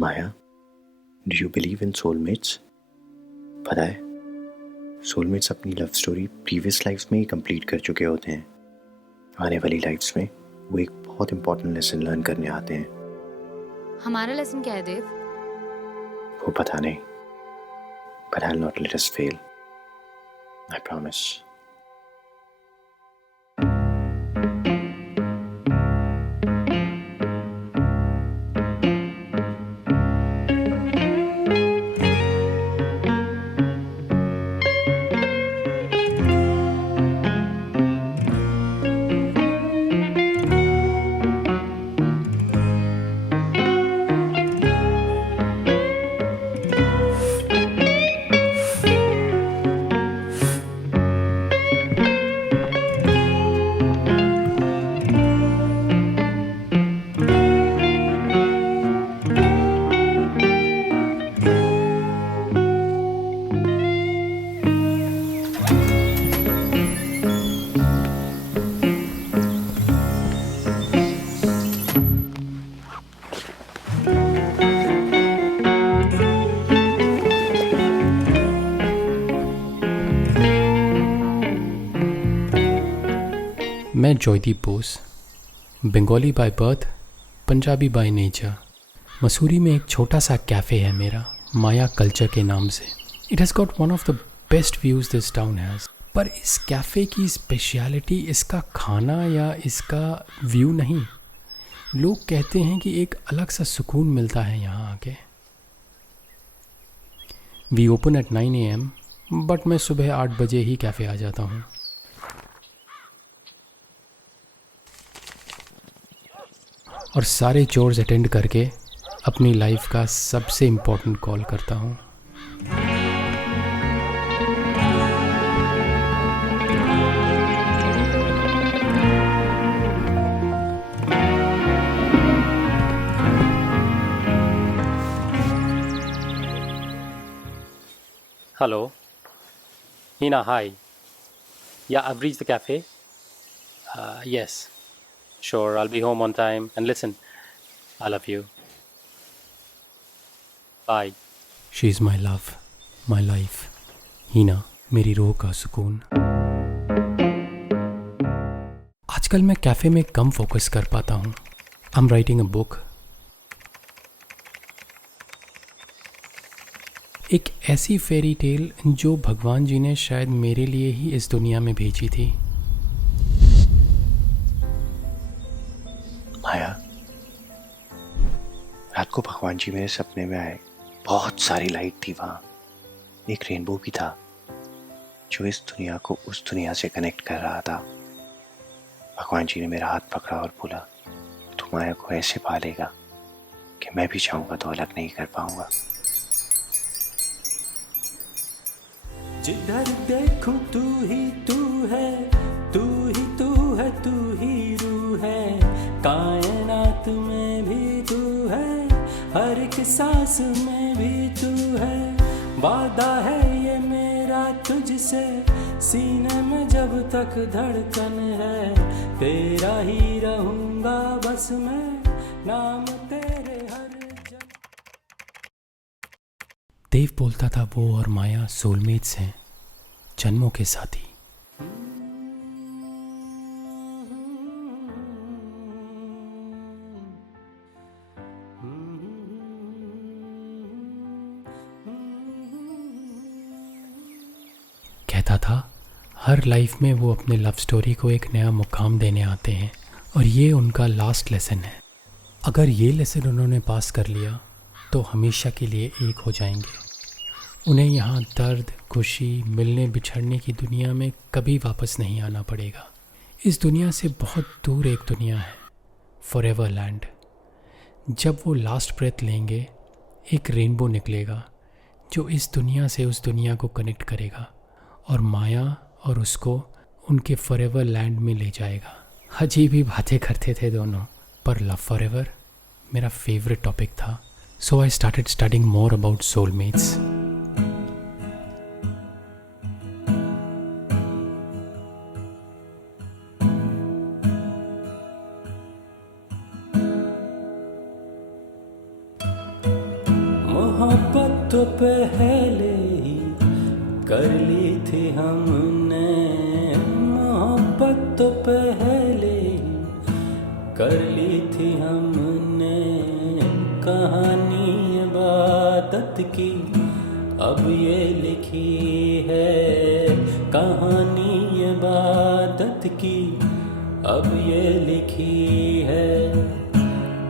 Maya, do you believe in soulmates? पता है, soulmates अपनी लव स्टोरी प्रीवियस लाइफ्स में ही कंप्लीट कर चुके होते हैं। आने वाली लाइफ्स में वो एक बहुत इंपॉर्टेंट लेसन लर्न करने आते हैं। हमारा लेसन क्या है देव? वो पता नहीं, but I'll not let us fail. I promise. मैं Joydeep Bose, Bengali by birth, Punjabi by nature. Mussoorie में एक छोटा सा कैफ़े है मेरा, माया कल्चर के नाम से। It has got one of the best views this town has. पर इस कैफ़े की स्पेशलिटी इसका खाना या इसका व्यू नहीं। लोग कहते हैं कि एक अलग सा सुकून मिलता है यहाँ आके। We open at 9 AM, but मैं सुबह 8 बजे ही कैफ़े आ जाता हूँ। और सारे चोर्स अटेंड करके अपनी लाइफ का सबसे इम्पोर्टेंट कॉल करता हूँ। Hello. Hina, hi. Yeah, I've reached the cafe. Yes. Sure, I'll be home on time. And listen, I love you. Bye. She is my love, my life. Heena, मेरी रूह का सुकून। आजकल मैं कैफ़े में कम फोकस कर पाता हूँ। I am writing a book. एक ऐसी फेरी टेल जो भगवान जी ने शायद मेरे लिए ही इस दुनिया में भेजी थी। माया, रात को भगवान जी मेरे सपने में आए। बहुत सारी लाइट थी वहाँ। एक रेनबो भी था जो इस दुनिया को उस दुनिया से कनेक्ट कर रहा था। भगवान जी ने मेरा हाथ पकड़ा और बोला, तू माया को ऐसे पालेगा कि मैं भी चाहूँगा तो अलग नहीं कर पाऊंगा। जिधर देखूं तू ही तू है, तू ही तू है, तू ही रूह है। कायनात में भी तू है, हर एक सांस में भी तू है। वादा है ये मेरा तुझसे, सीने में जब तक धड़कन है। तेरा ही रहूंगा बस मैं, नाम तेरे हर देव बोलता था वो और माया सोलमेट्स हैं, जन्मों के साथी। कहता था हर लाइफ में वो अपने लव स्टोरी को एक नया मुकाम देने आते हैं और ये उनका लास्ट लेसन है। अगर ये लेसन उन्होंने पास कर लिया तो हमेशा के लिए एक हो जाएंगे। उन्हें यहाँ दर्द, खुशी, मिलने बिछड़ने की दुनिया में कभी वापस नहीं आना पड़ेगा। इस दुनिया से बहुत दूर एक दुनिया है, फॉरएवर लैंड। जब वो लास्ट ब्रेथ लेंगे, एक रेनबो निकलेगा जो इस दुनिया से उस दुनिया को कनेक्ट करेगा और माया और उसको उनके फॉरएवर लैंड में ले जाएगा। अजीब ही बातें करते थे दोनों, पर लव फॉरएवर मेरा फेवरेट टॉपिक था। So I started studying more about soulmates. मोहब्बत तो पहले ही कर ली थी हमने, मोहब्बत तो पहले ही कर ली थी हमने। कहानी इबादत की अब ये लिखी है, कहानी इबादत की अब ये लिखी है।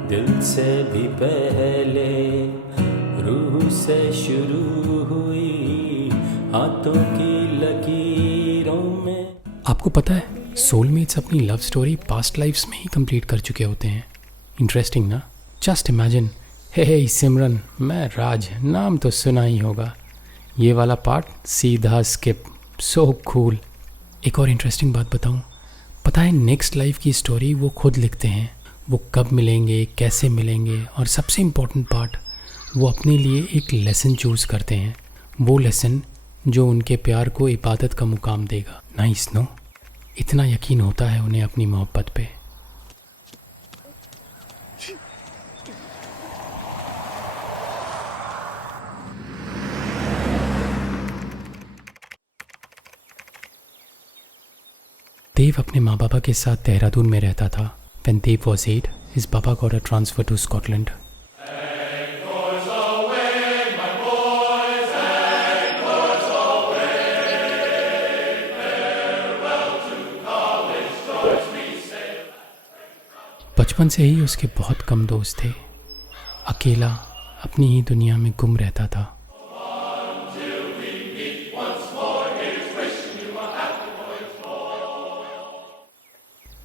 दिल से भी पहले रूह से शुरू हुई, हाथों की लकीरों में। आपको पता है सोलमेट्स अपनी लव स्टोरी पास्ट लाइफ्स में ही कंप्लीट कर चुके होते हैं। इंटरेस्टिंग ना? जस्ट इमेजिन, हे सिमरन, मैं राज, नाम तो सुना ही होगा, ये वाला पार्ट सीधा स्किप, सो कूल। एक और इंटरेस्टिंग बात बताऊं, पता है नेक्स्ट लाइफ की स्टोरी वो खुद लिखते हैं, वो कब मिलेंगे, कैसे मिलेंगे, और सबसे इम्पोर्टेंट पार्ट, वो अपने लिए एक लेसन चूज़ करते हैं, वो लेसन जो उनके प्यार को इबादत का मुकाम देगा। Nice no? इतना यकीन होता है उन्हें अपनी मोहब्बत पे। देव अपने माँ बाबा के साथ देहरादून में रहता था। When Dev was 8, his Papa got a transfer to Scotland. बचपन से ही उसके बहुत कम दोस्त थे, अकेला अपनी ही दुनिया में गुम रहता था।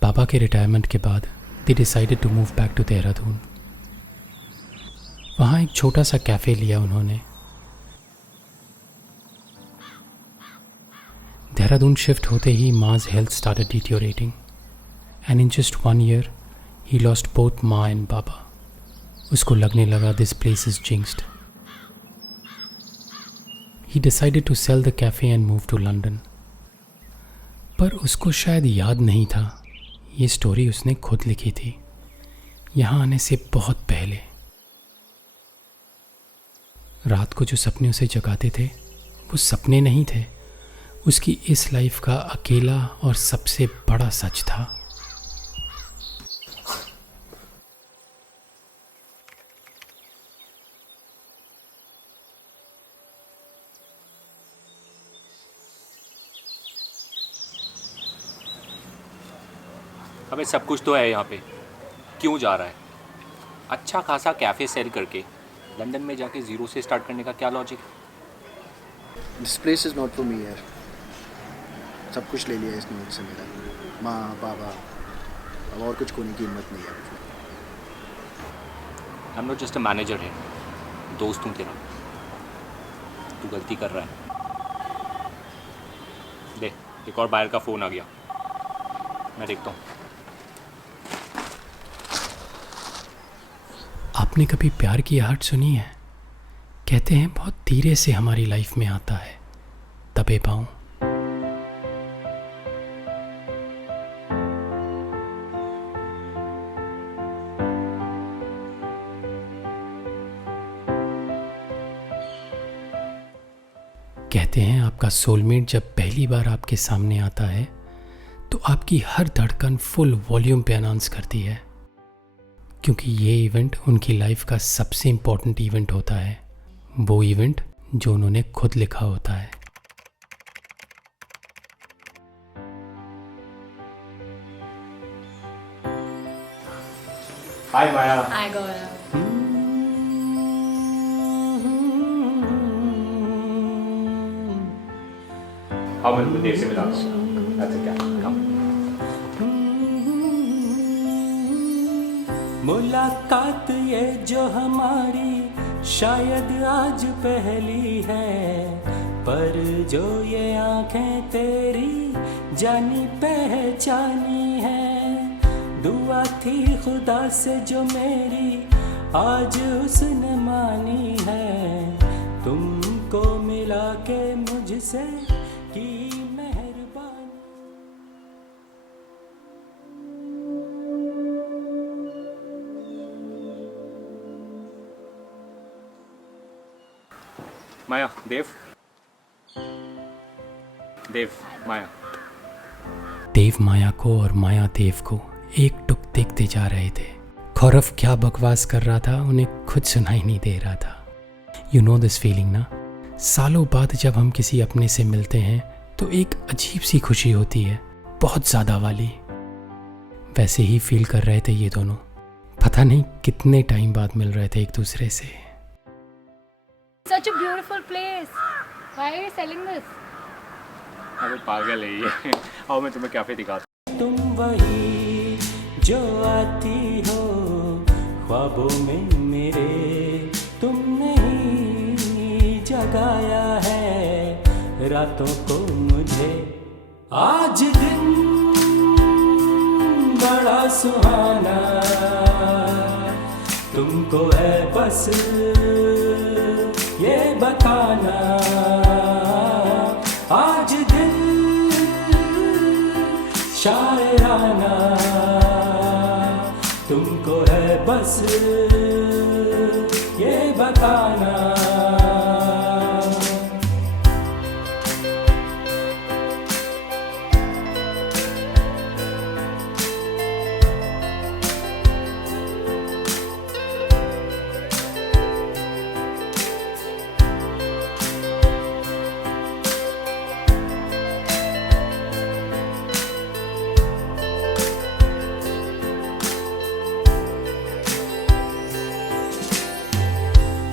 पापा के रिटायरमेंट के बाद they decided to move back to Dehradun. वहाँ एक छोटा सा कैफ़े लिया उन्होंने। देहरादून शिफ्ट होते ही माँ's health started deteriorating and in just 1 year he lost both माँ एंड बाबा। उसको लगने लगा this place is jinxed. He decided to sell the cafe and move to London. पर उसको शायद याद नहीं था, ये स्टोरी उसने खुद लिखी थी यहाँ आने से बहुत पहले। रात को जो सपने उसे जगाते थे वो सपने नहीं थे, उसकी इस लाइफ का अकेला और सबसे बड़ा सच था। हमें सब कुछ तो है यहाँ पे, क्यों जा रहा है? अच्छा खासा कैफ़े सेल करके लंदन में जाके ज़ीरो से स्टार्ट करने का क्या लॉजिक है? This place is not for me यार। सब कुछ ले लिया इसने मुझसे, मेरा माँ बाबा, अब और कुछ खोने की हिम्मत नहीं है मुझे। I am not just a manager है, दोस्त हूँ तेरा। तू गलती कर रहा है। दे, एक और बायर का फ़ोन आ गया, मैं देखता हूँ। आपने कभी प्यार की आहट सुनी है? कहते हैं बहुत धीरे से हमारी लाइफ में आता है, दबे पाँव। कहते हैं आपका सोलमेट जब पहली बार आपके सामने आता है तो आपकी हर धड़कन फुल वॉल्यूम पे अनाउंस करती है, क्योंकि ये इवेंट उनकी लाइफ का सबसे इम्पोर्टेंट इवेंट होता है, वो इवेंट जो उन्होंने खुद लिखा होता है। हाय माया। Hi, Gaurav. हाँ, मैं देर से मिला था। अच्छा क्या? कम। मुलाकात ये जो हमारी शायद आज पहली है, पर जो ये आंखें तेरी जानी पहचानी है। दुआ थी खुदा से जो मेरी आज उसने मानी है, तुमको मिला के मुझसे की मेहरबानी। माया, देव, देव, माया। देव माया को और माया देव को एकटुक देखते जा रहे थे। गौरव क्या बकवास कर रहा था उन्हें खुद सुनाई नहीं दे रहा था। यू नो दिस फीलिंग ना, सालों बाद जब हम किसी अपने से मिलते हैं तो एक अजीब सी खुशी होती है, बहुत ज़्यादा वाली। वैसे ही फील कर रहे थे ये दोनों। पता नहीं कितने टाइम बाद मिल रहे थे एक दूसरे से। Such a beautiful place. Why are you selling this? अबे पागल है ये। आओ मैं तुम्हें कैफे दिखाता तुम वही जो आती हो ख्वाबों में मेरे, तुमने ही जगाया है रातों को मुझे। आज दिन बड़ा सुहाना, तुमको है बस ये बताना। आज दिल शायराना, तुमको है बस ये बताना।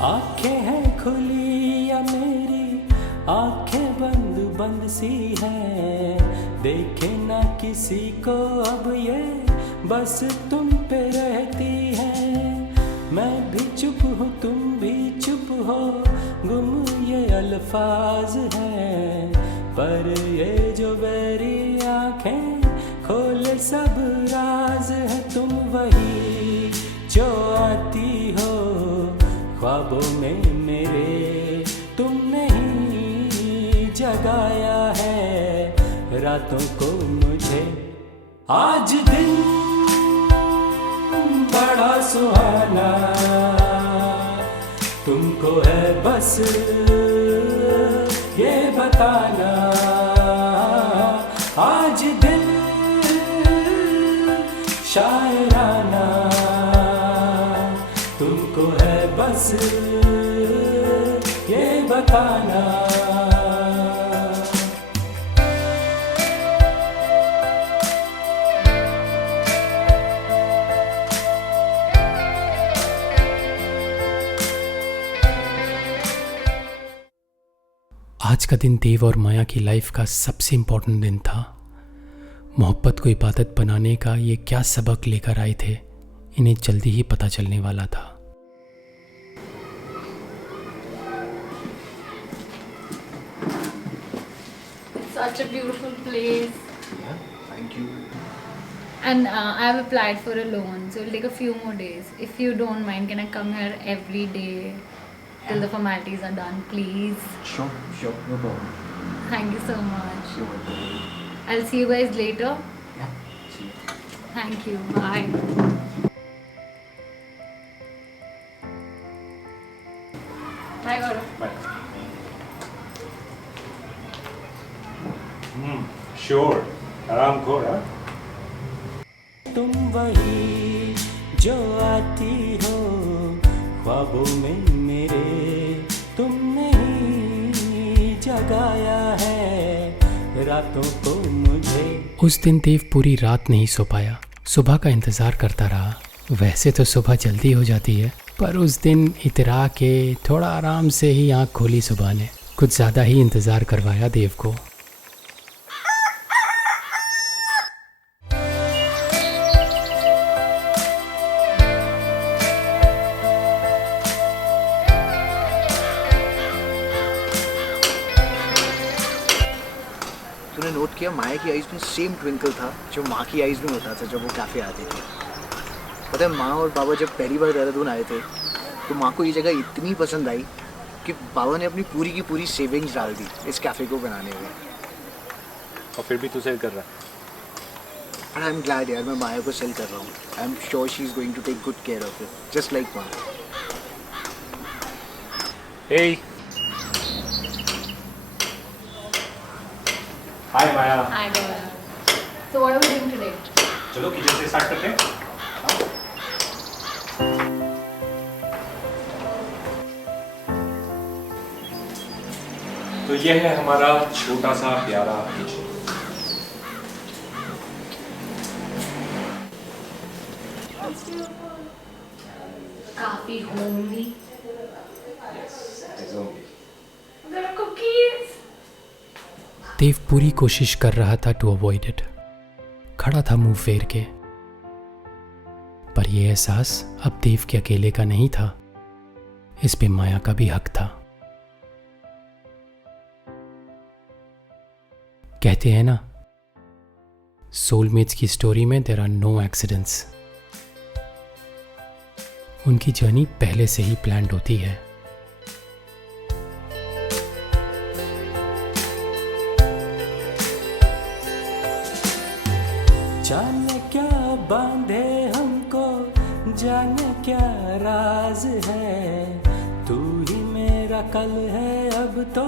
आंखें हैं खुली या मेरी आंखें बंद बंद सी हैं, देखे ना किसी को अब ये बस तुम पे रहती है। मैं भी चुप हूँ तुम भी चुप हो, गुम ये अल्फाज हैं, पर ये जो बैरी आंखें खोले सब राज है। तुम वही जो आती हो ख्वाबों में मेरे, तुमने ही जगाया है रातों को मुझे। आज दिन बड़ा सुहाना, तुमको है बस ये बताना। आज दिल शायराना, तुमको है बस ये बताना। आज का दिन देव और माया की लाइफ का सबसे इम्पोर्टेंट दिन था। मोहब्बत को इबादत बनाने का ये क्या सबक लेकर आए थे, इन्हें जल्दी ही पता चलने वाला था। Such a beautiful place. Yeah, thank you. And I have applied for a loan, so it'll take a few more days. If you don't mind, can I come here every day till the formalities are done, please? Sure, no problem. Thank you so much. You're welcome. I'll see you guys later. Yeah, see you. Thank you. Bye. Bye, Gaurav. Sure, आराम खोर। तुम वही जो आती हो ख्वाबों में मेरे, तुमने ही जगाया है रातों को मुझे। उस दिन देव पूरी रात नहीं सो पाया, सुबह का इंतज़ार करता रहा। वैसे तो सुबह जल्दी हो जाती है, पर उस दिन इतरा के थोड़ा आराम से ही आँख खोली सुबह ने। कुछ ज़्यादा ही इंतज़ार करवाया देव को। तूने नोट किया माया की आईज में सेम ट्विंकल था जो माँ की आईज में होता था जब वो कैफ़े आती थी। पता है माँ और बाबा जब पहली बार देहरादून आए थे तो माँ को ये जगह इतनी पसंद आई कि बाबा ने अपनी पूरी की पूरी सेविंग्स डाल दी इस कैफ़े को बनाने में। और फिर भी तू सेल कर रहा है। And I'm glad यार, मैं माया को सेल कर रहा हूँ। I'm sure she's going to take good care of it, just like माँ। Hey, hi Maya. Hi, Gaurav. So what are we doing today? चलो किचन से स्टार्ट करते हैं। तो ये है हमारा छोटा सा प्यारा किचन। काफी homely. Yes, There are cookies. देव पूरी कोशिश कर रहा था टू अवॉइड इट। खड़ा था मुंह फेर के, पर यह एहसास अब देव के अकेले का नहीं था, इस पे माया का भी हक था। कहते हैं ना, सोलमेट्स की स्टोरी में देयर आर नो एक्सीडेंट्स। उनकी जर्नी पहले से ही प्लान्ड होती है। जाने क्या बांधे हमको, जाने क्या राज है। तू ही मेरा कल है, अब तो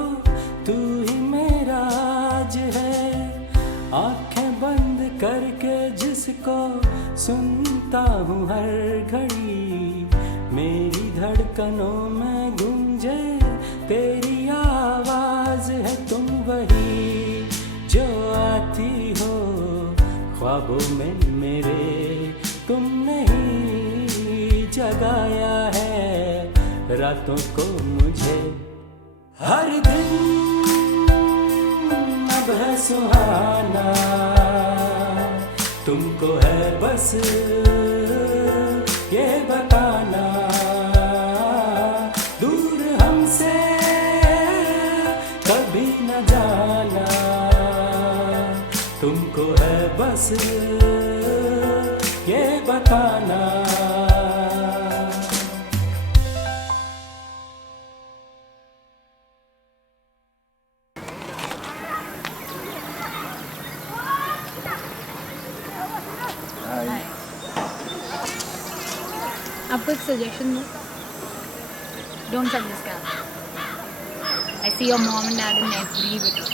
तू ही मेरा आज है। आंखें बंद करके जिसको सुनता हूँ हर घड़ी, मेरी धड़कनों में गूंजे तेरी आवाज है। तुम वही जो आती हो ख्वाबों में मेरे, तुमने ही जगाया है रातों को मुझे। हर दिन अब है सुहाना, तुमको है बस ये बताना। दूर हमसे कभी न जाना, तुमको है बस ये बताना। आपको एक सजेशन दूँ? Don't sell this car. I see your mom and dad in every video.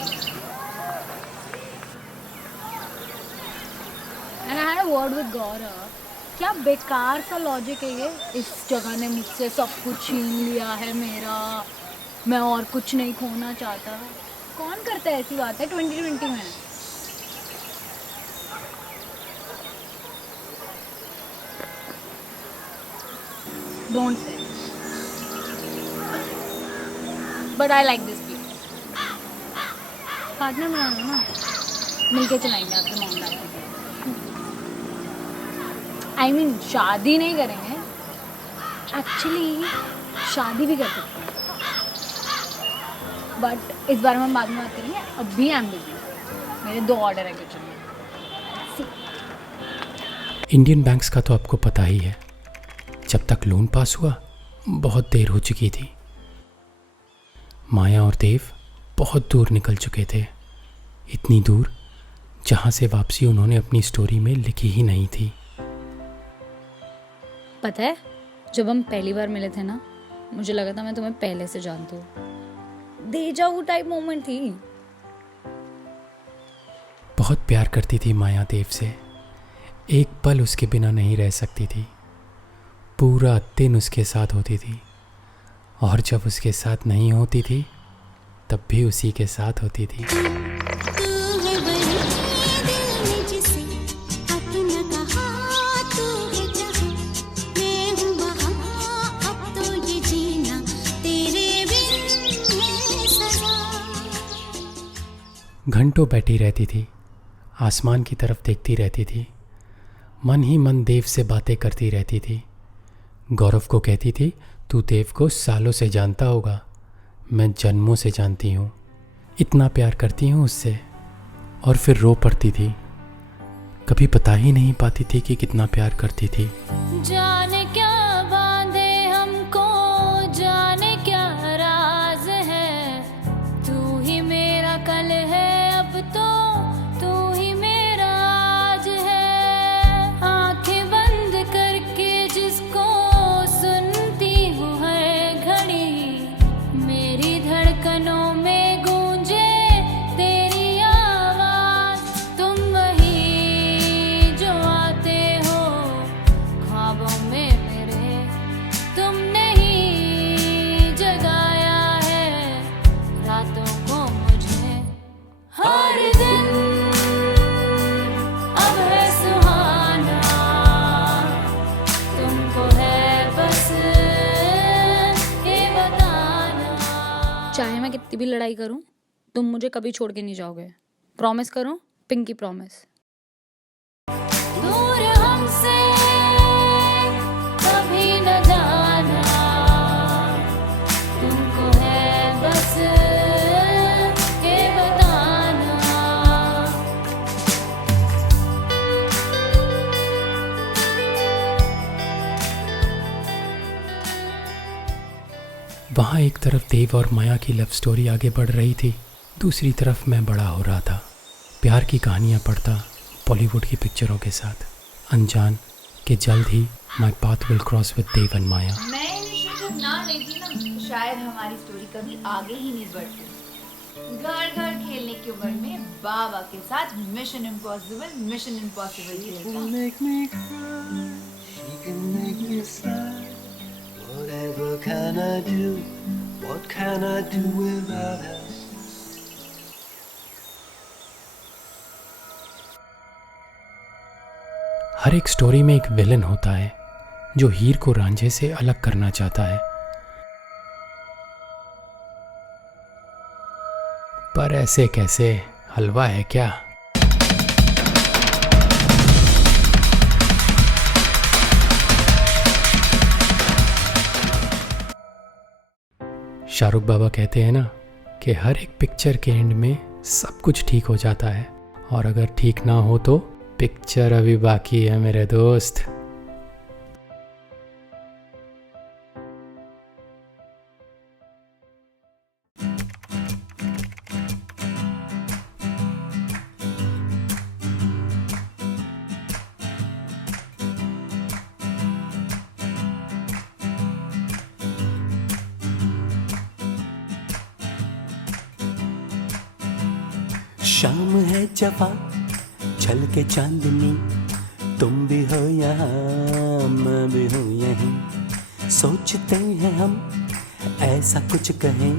And I had a word with Gaurav. क्या बेकार सा लॉजिक है ये। इस जगह ने मुझसे सब कुछ छीन लिया है मेरा, मैं और कुछ नहीं खोना चाहता। कौन करता है ऐसी बात है 2020 में? Don't say. But I like this place. Partner बना लो ना, मिलके चलाएंगे आपके मॉम डैड के। I mean, शादी नहीं करेंगे, एक्चुअली शादी भी कर सकते हैं, बट इस बारे में हम बाद में बात करेंगे। अभी आई एम बिजी, मेरे 2 ऑर्डर है किचन में। इंडियन बैंक्स का तो आपको पता ही है, जब तक लोन पास हुआ बहुत देर हो चुकी थी। माया और देव बहुत दूर निकल चुके थे, इतनी दूर जहाँ से वापसी उन्होंने अपनी स्टोरी में लिखी ही नहीं थी। पता है, जब हम पहली बार मिले थे ना, मुझे लगा था मैं तुम्हें पहले से जानती हूँ। डेजा वू टाइप मोमेंट थी। बहुत प्यार करती थी माया देव से, एक पल उसके बिना नहीं रह सकती थी। पूरा दिन उसके साथ होती थी, और जब उसके साथ नहीं होती थी तब भी उसी के साथ होती थी। घंटों बैठी रहती थी, आसमान की तरफ देखती रहती थी, मन ही मन देव से बातें करती रहती थी। गौरव को कहती थी, तू देव को सालों से जानता होगा, मैं जन्मों से जानती हूँ, इतना प्यार करती हूँ उससे। और फिर रो पड़ती थी, कभी बता ही नहीं पाती थी कि कितना प्यार करती थी। जाने क्या बांधे हमको, जाने क्या राज है। तू ही मेरा कल है, अब तो तू ही मेरा आज है। आंखें बंद करके जिसको सुनती हूँ हर घड़ी, मेरी धड़कनों में गूंजे तेरी आवाज भी लड़ाई करूं, तुम मुझे कभी छोड़ के नहीं जाओगे। प्रॉमिस करो, पिंकी प्रॉमिस। दूर हमसे कभी न जाना, तुमको है बस ये बताना। वहाँ एक तरफ देव और माया की लव स्टोरी आगे बढ़ रही थी, दूसरी तरफ मैं बड़ा हो रहा था, प्यार की कहानियाँ पढ़ता बॉलीवुड की पिक्चरों के साथ, अनजान कि जल्द ही my path will cross with Dev and Maya. मैं इनिशिएटिव ना लेती ना तो शायद हमारी स्टोरी कभी आगे ही नहीं बढ़ती। घर घर खेलने की उम्र में बाबा के साथ मिशन इम्पॉसिबल खेलता। Whatever can I do? What can I do without her? हर एक स्टोरी में एक विलन होता है जो हीर को रांझे से अलग करना चाहता है, पर ऐसे कैसे, हलवा है क्या? शाहरुख बाबा कहते हैं ना कि हर एक पिक्चर के एंड में सब कुछ ठीक हो जाता है, और अगर ठीक ना हो तो पिक्चर अभी बाकी है मेरे दोस्त। शाम है जवा छल के चांदनी, तुम भी हो यहाँ मैं भी हूँ यहीं। सोचते हैं हम ऐसा कुछ कहें,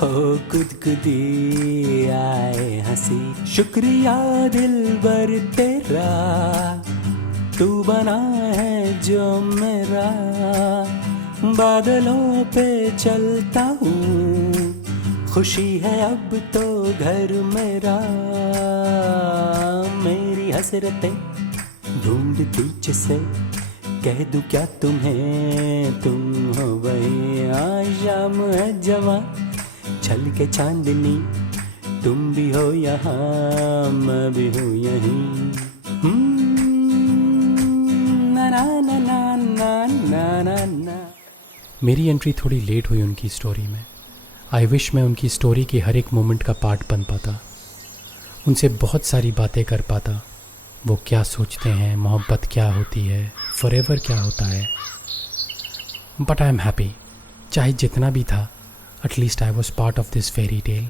हो गुदगुदी आए हंसी। शुक्रिया दिलबर तेरा, तू बना है जो मेरा। बादलों पे चलता हूँ, खुशी है अब तो घर मेरा। मेरी हसरतें ढूंढती जिसे, कह दूं क्या तुम्हें, तुम हो वही। शाम है जवां छल के चांदनी, तुम भी हो यहाँ मैं भी हूँ यहीं। ना ना ना ना ना ना ना ना। मेरी एंट्री थोड़ी लेट हुई उनकी स्टोरी में। आई विश मैं उनकी स्टोरी की हर एक मोमेंट का पार्ट बन पाता, उनसे बहुत सारी बातें कर पाता। वो क्या सोचते हैं, मोहब्बत क्या होती है, फॉरएवर क्या होता है। बट आई एम हैप्पी, चाहे जितना भी था, at least I was part of this fairy tale.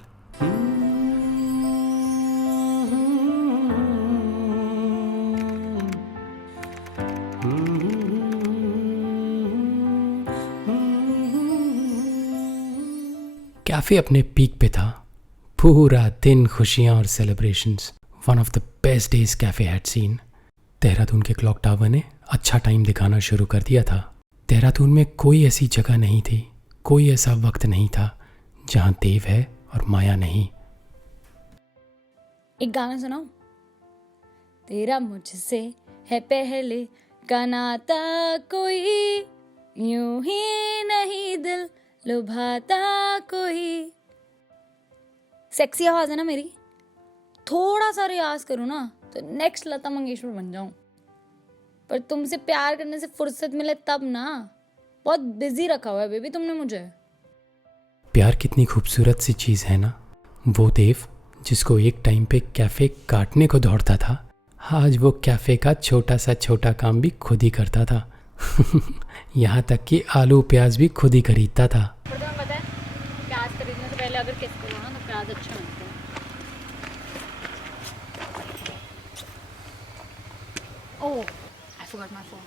Cafe अपने पीक पे था, पूरा दिन खुशियाँ और celebrations. One of the best days cafe had seen. Dehradun के क्लॉक टावर ने अच्छा टाइम दिखाना शुरू कर दिया था। देहरादून में कोई ऐसी जगह नहीं थी, कोई ऐसा वक्त नहीं था जहाँ देव है और माया नहीं। एक गाना सुनाओ। तेरा मुझसे है पहले का नाता, कोई यूं ही नहीं दिल लुभाता कोई। सेक्सी आवाज है ना मेरी, थोड़ा सा रियाज करूँ ना तो नेक्स्ट लता मंगेशकर बन जाऊं। पर तुमसे प्यार करने से फुर्सत मिले तब ना, बहुत बिजी रखा हुआ है बेबी तुमने मुझे। प्यार कितनी खूबसूरत सी चीज़ है ना। वो देव जिसको एक टाइम पे कैफ़े काटने को दौड़ता था, आज वो कैफ़े का छोटा काम भी खुद ही करता था। यहाँ तक कि आलू प्याज भी खुद ही खरीदता था। पर तुम्हें पता है, प्याज खरीदने से पहले अगर किस करो ना तो प्याज अच्छा लगता है। Oh, I forgot my phone.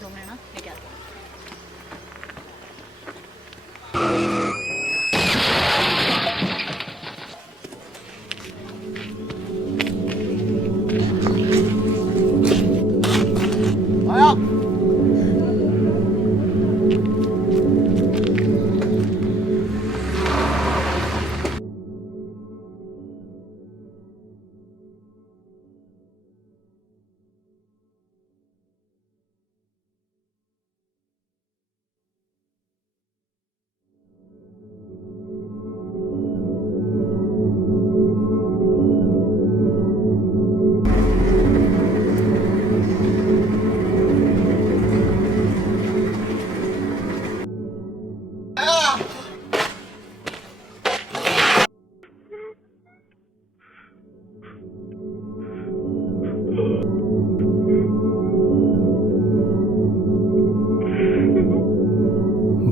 2 minute ना, लेके आती हूँ।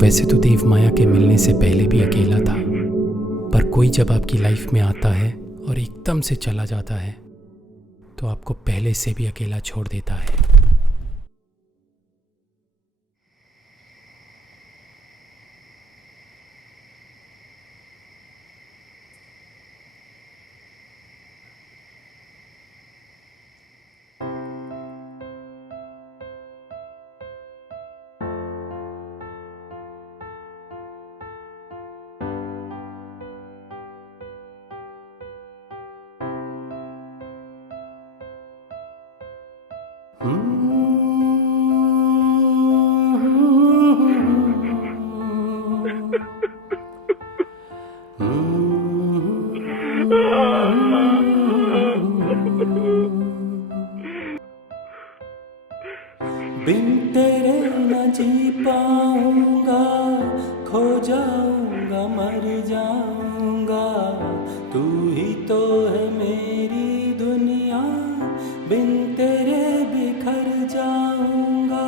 वैसे तो देव माया के मिलने से पहले भी अकेला था, पर कोई जब आपकी लाइफ में आता है और एकदम से चला जाता है तो आपको पहले से भी अकेला छोड़ देता है। बिन तेरे न जी पाऊंगा, खो जाऊंगा, मर जाऊंगा, तू ही तो है मेरी दुनिया, बिन तेरे बिखर जाऊंगा।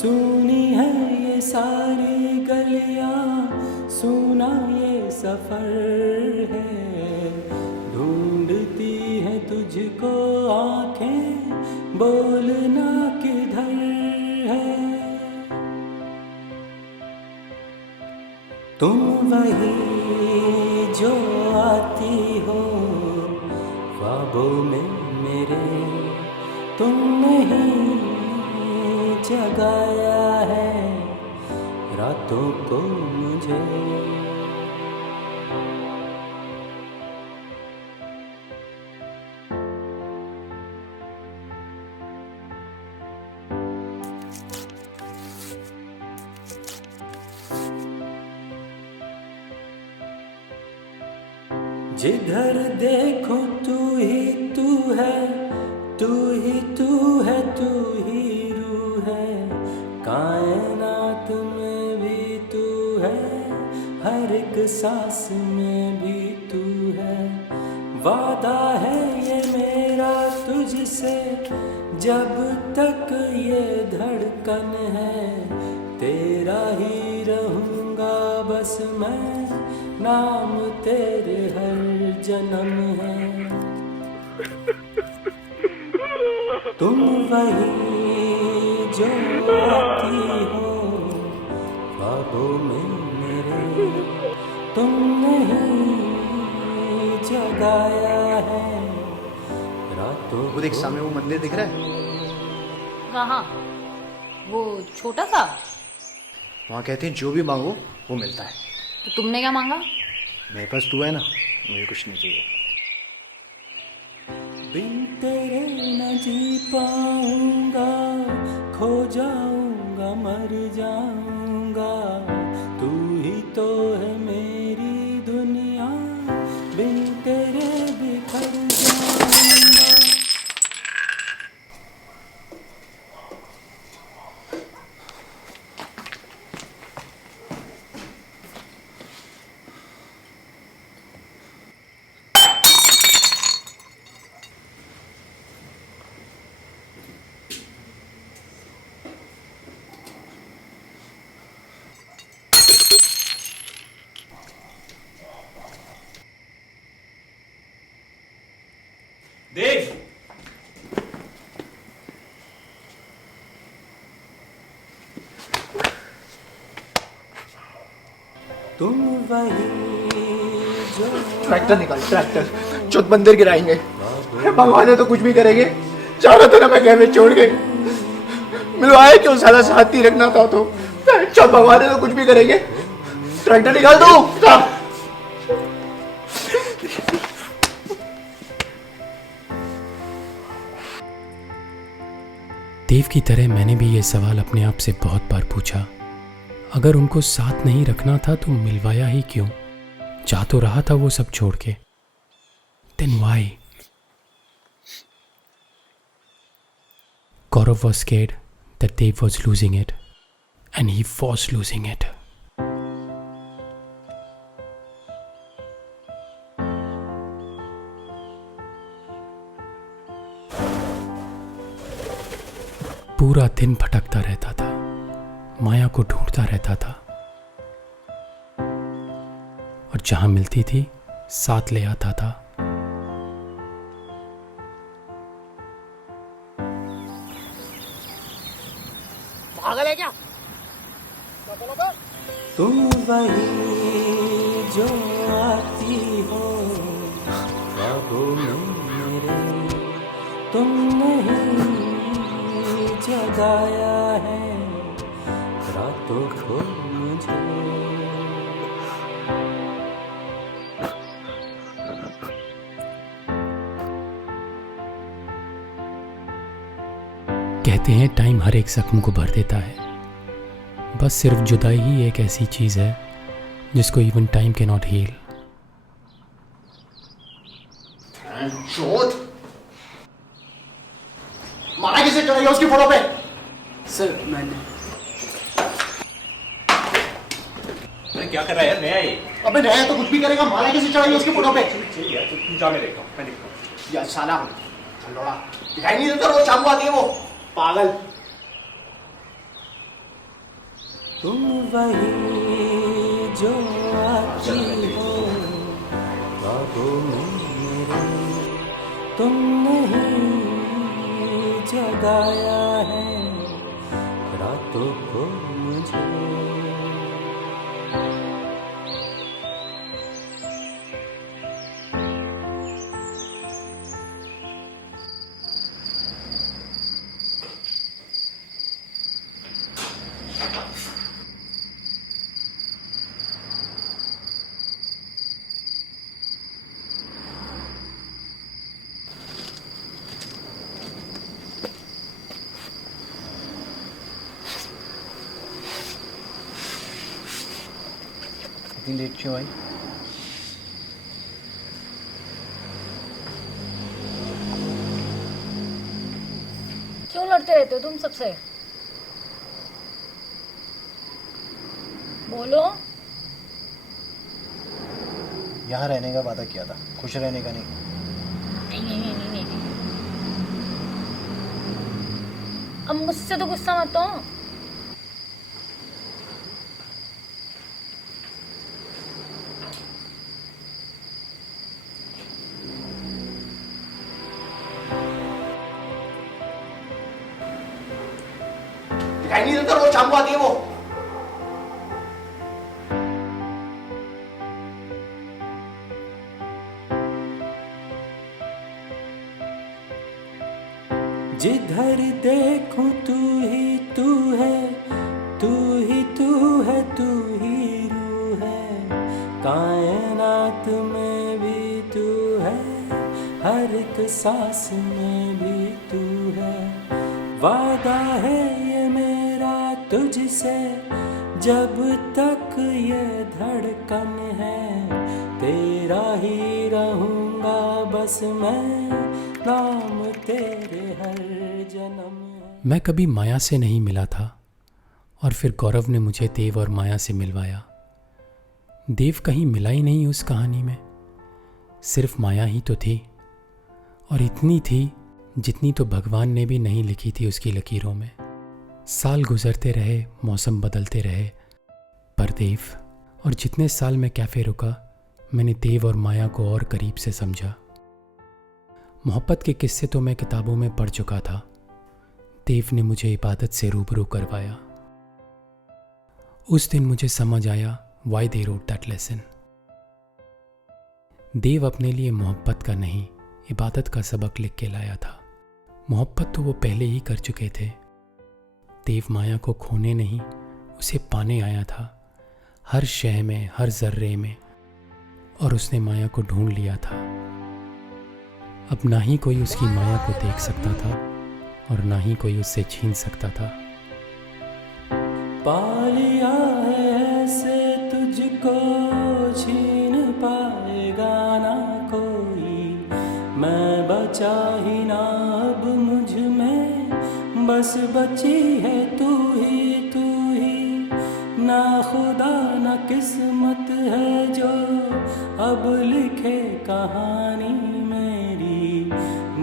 सुनी है ये सारी गलियां, सुना ये सफर है, ढूंढती है तुझको आंखें, बोलना किधर है। तुम वही जो आती हो ख्वाबों में मेरे, तुमने ही जगाया है रातों को मुझे। जिधर देखो तू ही तू है, तू ही तू है, तू ही रूह है, कायनात में भी तू है, हर एक सांस में भी तू है। वादा है ये मेरा तुझसे, जब तक ये धड़कन है, तेरा ही रहूँगा बस मैं, नाम तेरे हर जन्म है। तुम वही जो आती हो ख्वाबों में मेरे, तुमने ही जगाया है रातों वो देख सामने वो मंदिर दिख रहा है, कहाँ? वो छोटा सा? वहाँ कहते हैं जो भी मांगो वो मिलता है। तो तुमने क्या मांगा? मेरे पास तू है ना, मुझे कुछ नहीं चाहिए। बिन तेरे न जी पाऊंगा, खो जाऊंगा, मर जाऊंगा, तू ही तो है मेरी दुनिया, बिन तेरे बिखर जाऊंगा। देव, तुम वही जो ट्रैक्टर निकाल, ट्रैक्टर चौथ मंदिर गिराएंगे। भगवान है तो कुछ भी करेंगे। चाह रहा था ना मैं कैफे छोड़ के, मिलवाया क्यों साला, साथ ही रखना था तो। चौथ भगवान है तो कुछ भी करेंगे। ट्रैक्टर निकाल दो। देव की तरह मैंने भी ये सवाल अपने आप से बहुत बार पूछा, अगर उनको साथ नहीं रखना था तो मिलवाया ही क्यों? जा तो रहा था वो सब छोड़ के, then why? Gaurav was scared that Dev was losing it, and he was losing it. पूरा दिन भटकता रहता था, माया को ढूंढता रहता था, जहाँ मिलती थी साथ ले आता था। पागल है क्या? तुम वही जो आती हो ख्वाबों में मेरे, तुमने ही जगाया है रातों को मुझे। कहते हैं टाइम हर एक जख्म को भर देता है, बस सिर्फ जुदाई ही एक ऐसी चीज़ है जिसको even time can not heal. मारा किसे चढ़ाई उसकी फोटो पे? सर मैंने अरे क्या कर रहा है यार, नया ये। अबे नया तो कुछ भी करेगा, मारा किसे चढ़ाई उसकी फोटो पे? चाहिए यार, तू जा, मैं देखता हूँ, मैं देखता हूँ। यार साला लोड़ा दिखाई नहीं देता, रोज शाम को आती है वो पागल। तुम वही जो आती हो ख्वाबों में मेरे, तुमने ही जगाया है रातों को मुझे। इतनी लेट क्यों आई? क्यों लड़ते रहते हो तुम सबसे? बोलो। यहाँ रहने का वादा किया था, खुश रहने का नहीं। नहीं। अब मुझसे तो गुस्सा मत हो। दिखाई नहीं देता, रोज शाम को आती है वो। जिधर देखूं तू ही तू है, तू ही तू है, तू ही रूह है। कायनात में भी तू है, हर एक सांस में भी तू है। वादा है ये मेरा तुझसे, जब तक ये धड़कन है तेरा ही रहूंगा बस मैं, नाम तेरे हर जन्म है। मैं कभी माया से नहीं मिला था और फिर गौरव ने मुझे देव और माया से मिलवाया। देव कहीं मिला ही नहीं उस कहानी में, सिर्फ माया ही तो थी, और इतनी थी जितनी तो भगवान ने भी नहीं लिखी थी उसकी लकीरों में। साल गुजरते रहे, मौसम बदलते रहे, पर देव, और जितने साल मैं कैफ़े रुका मैंने देव और माया को और करीब से समझा। मोहब्बत के किस्से तो मैं किताबों में पढ़ चुका था, देव ने मुझे इबादत से रूबरू करवाया। उस दिन मुझे समझ आया why they wrote that lesson. Dev अपने लिए मोहब्बत का नहीं, इबादत का सबक लिख के लाया था। मोहब्बत तो वो पहले ही कर चुके थे। देव माया को खोने नहीं, उसे पाने आया था, हर शय में, हर जर्रे में, और उसने माया को ढूंढ लिया था। अब ना ही कोई उसकी माया को देख सकता था और ना ही कोई उससे छीन सकता था। पा लिया है ऐसे तुझको, छीन पाएगा ना कोई। मैं बचा ही ना अब मुझ में, बस बची है तू ही तू ही। ना खुदा ना किस्मत है जो अब लिखे कहानी मेरी।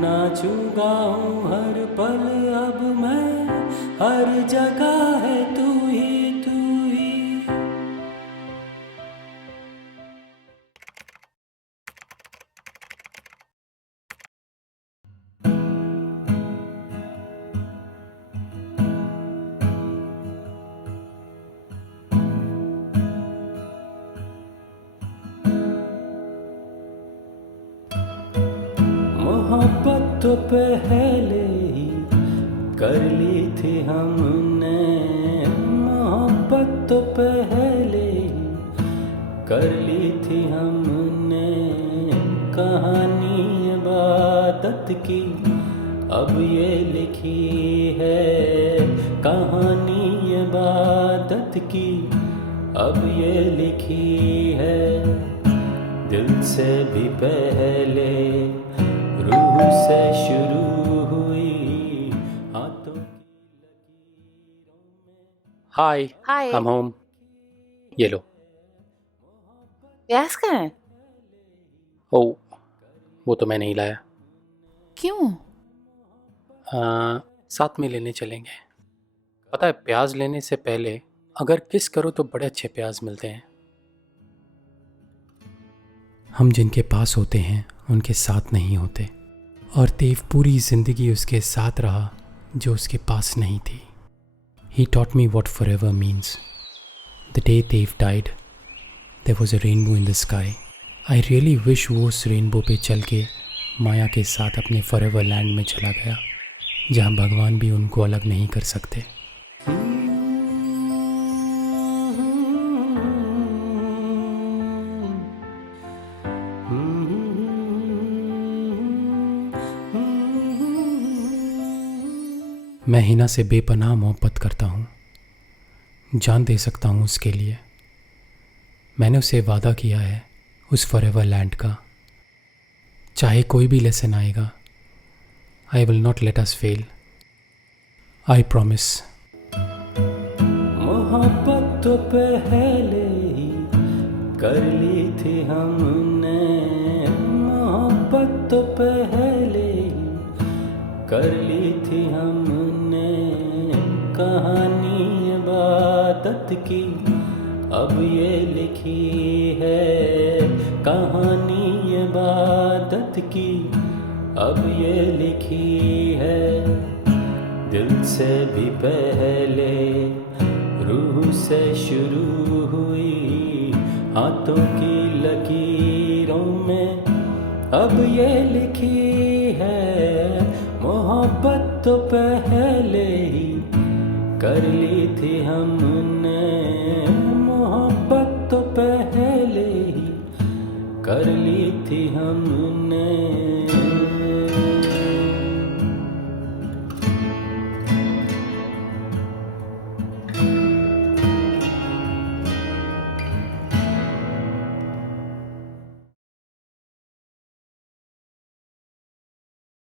नाचूंगा हूँ हर पल अब मैं, हर जगह है तू ही तू ही। मोहब्बत तो पहले ही कर ली थी हमने, मोहब्बत तो पहले ही कर ली थी हमने। कहानी इबादत की अब ये लिखी है, कहानी इबादत की अब ये लिखी है। दिल से भी पहले रूह से शुरू हुई, हाथों की लकीरों में। Hi, hi. I am home. ये लो। प्याज कहाँ है? ओ, वो तो मैं नहीं लाया। क्यों? साथ में लेने चलेंगे। पता है, प्याज लेने से पहले अगर किस करो तो बड़े अच्छे प्याज मिलते हैं। हम जिनके पास होते हैं उनके साथ नहीं होते, और देव पूरी ज़िंदगी उसके साथ रहा जो उसके पास नहीं थी। He taught me what forever means. The day Dev died, there was a rainbow in the sky. I really wish वो उस रेनबो पे चल के माया के साथ अपने forever लैंड में चला गया, जहाँ भगवान भी उनको अलग नहीं कर सकते। मैं हिना से बेपनाह मोहब्बत करता हूँ, जान दे सकता हूँ उसके लिए। मैंने उसे वादा किया है उस फॉरएवर लैंड का, चाहे कोई भी लेसन आएगा, I will not let us fail, I promise. मोहब्बत तो पहले ही कर ली थी हमने, मोहब्बत तो पहले ही कर ली थी हमने। कहानी इबादत की अब ये लिखी है, कहानी इबादत की अब ये लिखी है। दिल से भी पहले रूह से शुरू हुई, हाथों की लकीरों में अब ये लिखी है। मोहब्बत तो पहले ही कर ली थी हम